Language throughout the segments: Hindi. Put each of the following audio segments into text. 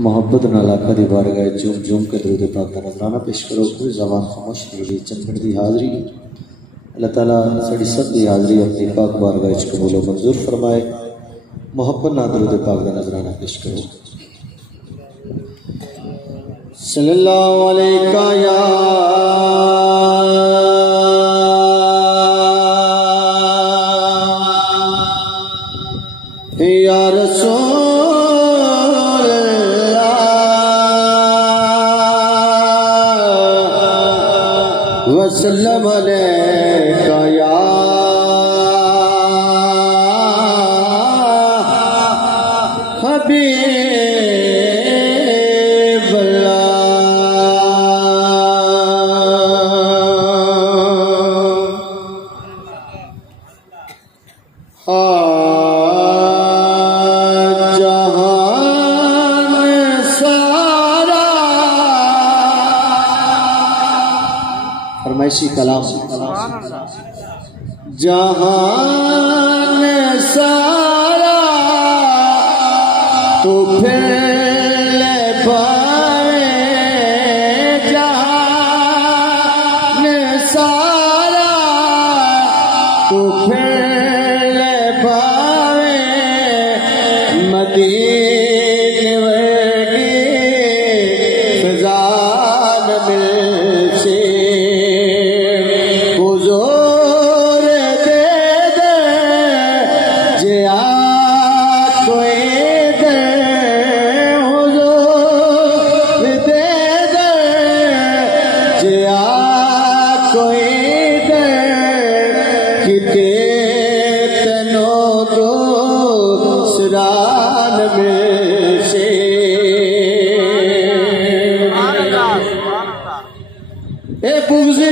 मोहब्बत नाल आका दी बारगाह झूम झूम के दरूद पाक दा नजराना पेश करो। कोई ज़बान खामोश रही चंद दी हाज़री अल्लाह ताला साडी सब दी हाज़री अपनी पाक बारगाह च कबूल व मंजूर फरमाए। मोहब्बत नाल दरूद पाक दा नजराना पेश करो। सल्लल्लाहु अलैका या रसूल वसल्लम अलैका या हबीब अल्लाह। फरमाइशी कलाम जहान सारा तो फिर ले पाए, जहान सारा तो फिर ले पाए, मदीने वर्गी फिजा न मिलती।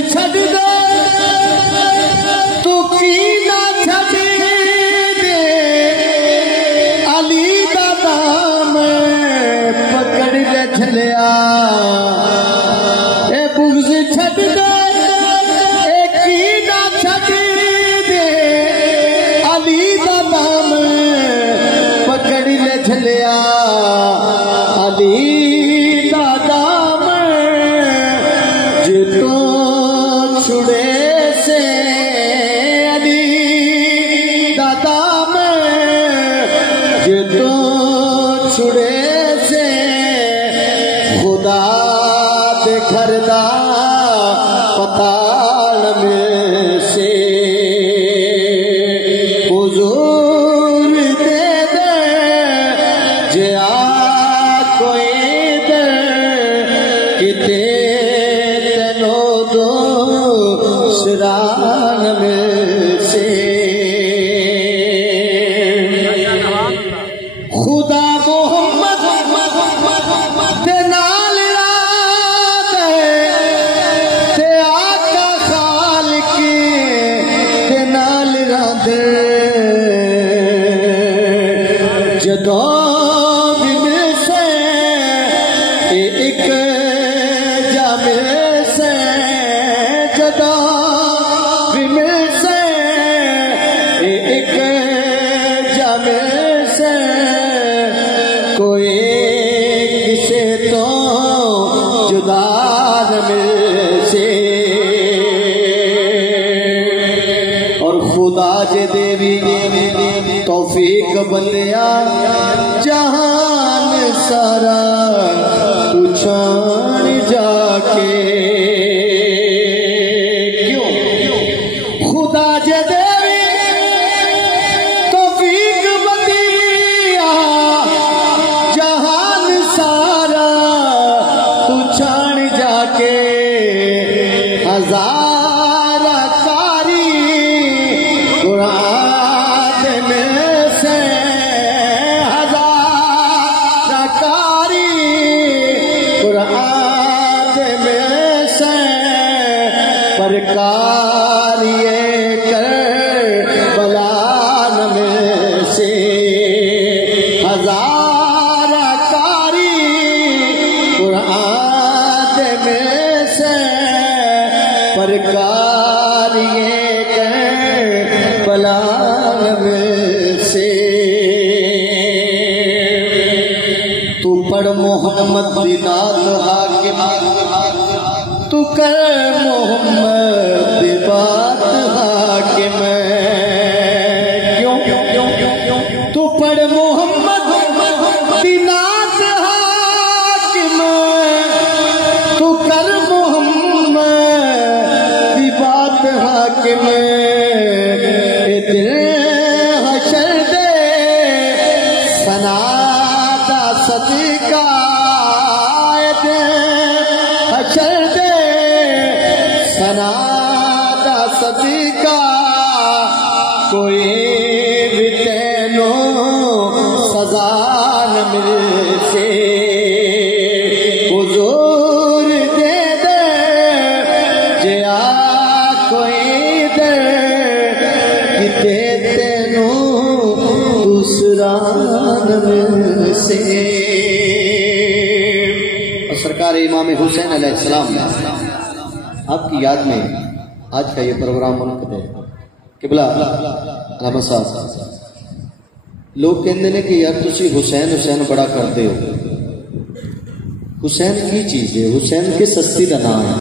छड़ दे तू की ना छड़ी दे, अली दा नाम पकड़ ले चलिया। ए बुग़्ज़ छड़ दे की ना छड़ी दे, अली दा नाम पकड़ ले चलिया। अली दा नाम जितो छुड़े से, अली दादा में जितो छुड़े से, खुदा दे घर दा पताल में से हुजूर दे दे जे आ कोई दे किते सिरान में से। खुदा मोहम्मद दे नाल राते ते आका खालिक दे नाल राते, जदों भी मिलसे एक जामे से, जदों कोई किसे तो जुदा न मिलसे। और खुदा जे देवी तौफीक बंदिया, जहान सारा तू छान जाके। क्यों खुदा जे देवी तौफीक बंदिया, जहान सारा तू छान जाके। हजार कारी कुरान में से, हजार कारी पढ़ मोहम्मद दी नात हाकिम, तू कर मोहम्मद दी बात हाकिम। क्यों तू पढ़ मोहम्मद दी नात हाकिम, तू कर मोहम्मद दी बात हाकिम। दिल हशर दे सनादा सदका, हशर दे सनादा सदका, कोई भी तेनो सजा न मिलसे। हुजूर दे दे जिया कोई दे, किते तेनो दूसरा न मिलसे। और सरकार इमाम हुसैन अलैहिस्सलाम आपकी याद में आज का ये प्रोग्राम मुनक़िद है। किबला रहमत साहब, लोग कहते हैं कि यार तुसी हुसैन हुसैन बड़ा करते हो। हुसैन की चीज है, हुसैन किस हस्ती का नाम है?